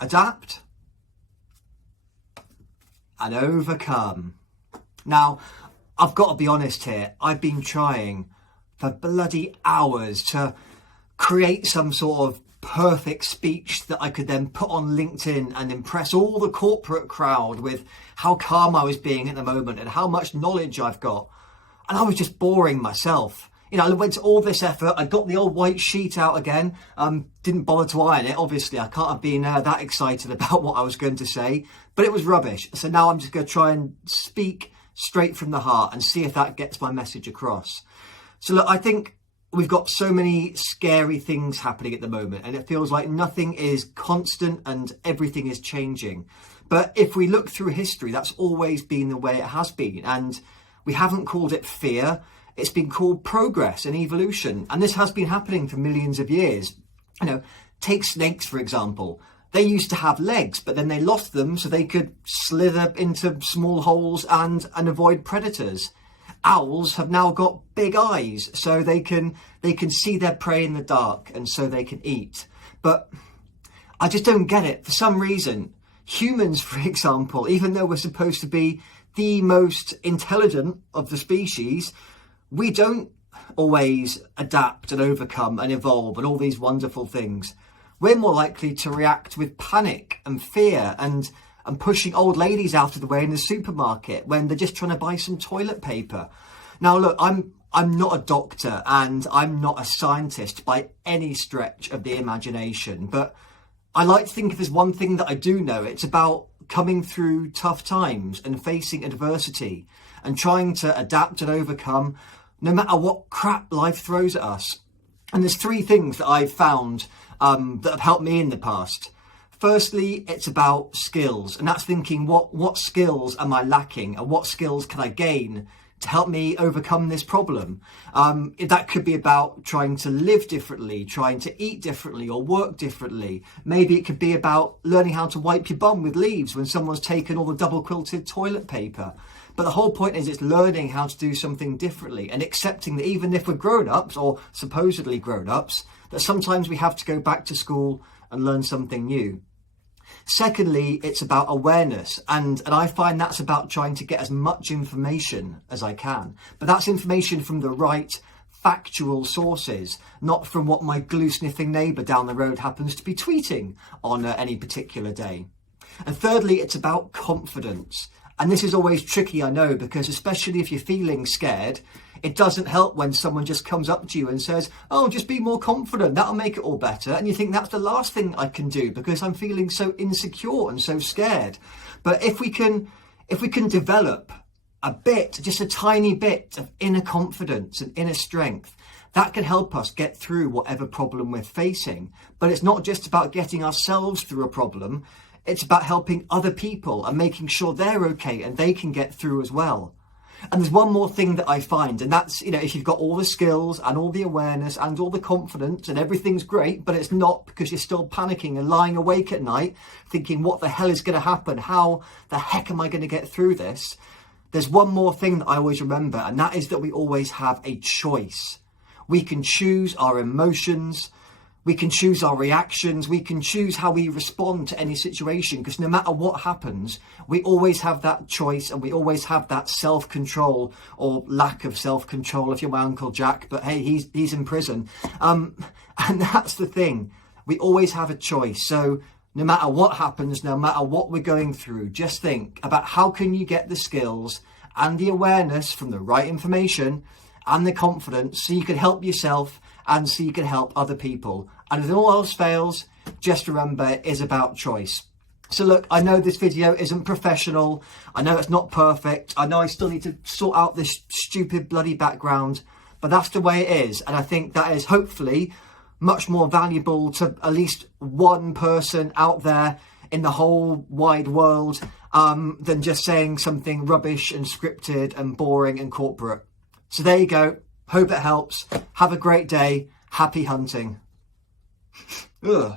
adapt, and overcome. Now, I've got to be honest here, I've been trying for bloody hours to create some sort of perfect speech that I could then put on LinkedIn and impress all the corporate crowd with how calm I was being at the moment and how much knowledge I've got. And I was just boring myself. You know, I went to all this effort, I got the old white sheet out again, didn't bother to iron it, obviously I can't have been that excited about what I was going to say, but it was rubbish. So now I'm just going to try and speak straight from the heart and see if that gets my message across. So look, I think we've got so many scary things happening at the moment and it feels like nothing is constant and everything is changing. But if we look through history, that's always been the way it has been. And we haven't called it fear. It's been called progress and evolution. And this has been happening for millions of years. You know, take snakes, for example. They used to have legs, but then they lost them so they could slither into small holes and avoid predators. Owls have now got big eyes, so they can see their prey in the dark, and so they can eat. But I just don't get it. For some reason, humans, for example, even though we're supposed to be the most intelligent of the species, we don't always adapt and overcome and evolve and all these wonderful things. We're more likely to react with panic and fear and pushing old ladies out of the way in the supermarket when they're just trying to buy some toilet paper. Now, look, I'm not a doctor and I'm not a scientist by any stretch of the imagination, but I like to think if there's one thing that I do know, it's about coming through tough times and facing adversity and trying to adapt and overcome no matter what crap life throws at us. And there's three things that I've found that have helped me in the past. Firstly, it's about skills, and that's thinking what skills am I lacking and what skills can I gain to help me overcome this problem. That could be about trying to live differently, trying to eat differently or work differently. Maybe it could be about learning how to wipe your bum with leaves when someone's taken all the double quilted toilet paper. But the whole point is it's learning how to do something differently and accepting that even if we're grown-ups or supposedly grown-ups, that sometimes we have to go back to school and learn something new. Secondly, it's about awareness, and I find that's about trying to get as much information as I can. But that's information from the right factual sources, not from what my glue-sniffing neighbour down the road happens to be tweeting on any particular day. And thirdly, it's about confidence. And this is always tricky, I know, because especially if you're feeling scared, it doesn't help when someone just comes up to you and says, oh, just be more confident, that'll make it all better. And you think that's the last thing I can do because I'm feeling so insecure and so scared. But if we can develop a bit, just a tiny bit of inner confidence and inner strength, that can help us get through whatever problem we're facing. But it's not just about getting ourselves through a problem. It's about helping other people and making sure they're okay and they can get through as well. And there's one more thing that I find, and that's, you know, if you've got all the skills and all the awareness and all the confidence and everything's great, but it's not because you're still panicking and lying awake at night thinking, what the hell is going to happen? How the heck am I going to get through this? There's one more thing that I always remember, and that is that we always have a choice. We can choose our emotions. We can choose our reactions, we can choose how we respond to any situation, because no matter what happens, we always have that choice and we always have that self-control, or lack of self-control if you're my Uncle Jack, but hey, he's in prison. And that's the thing, we always have a choice. So no matter what happens, no matter what we're going through, just think about how can you get the skills and the awareness from the right information and the confidence so you can help yourself and so you can help other people. And if all else fails, just remember it is about choice. So look, I know this video isn't professional. I know it's not perfect. I know I still need to sort out this stupid bloody background, but that's the way it is. And I think that is hopefully much more valuable to at least one person out there in the whole wide world than just saying something rubbish and scripted and boring and corporate. So there you go. Hope it helps. Have a great day. Happy hunting. Ugh.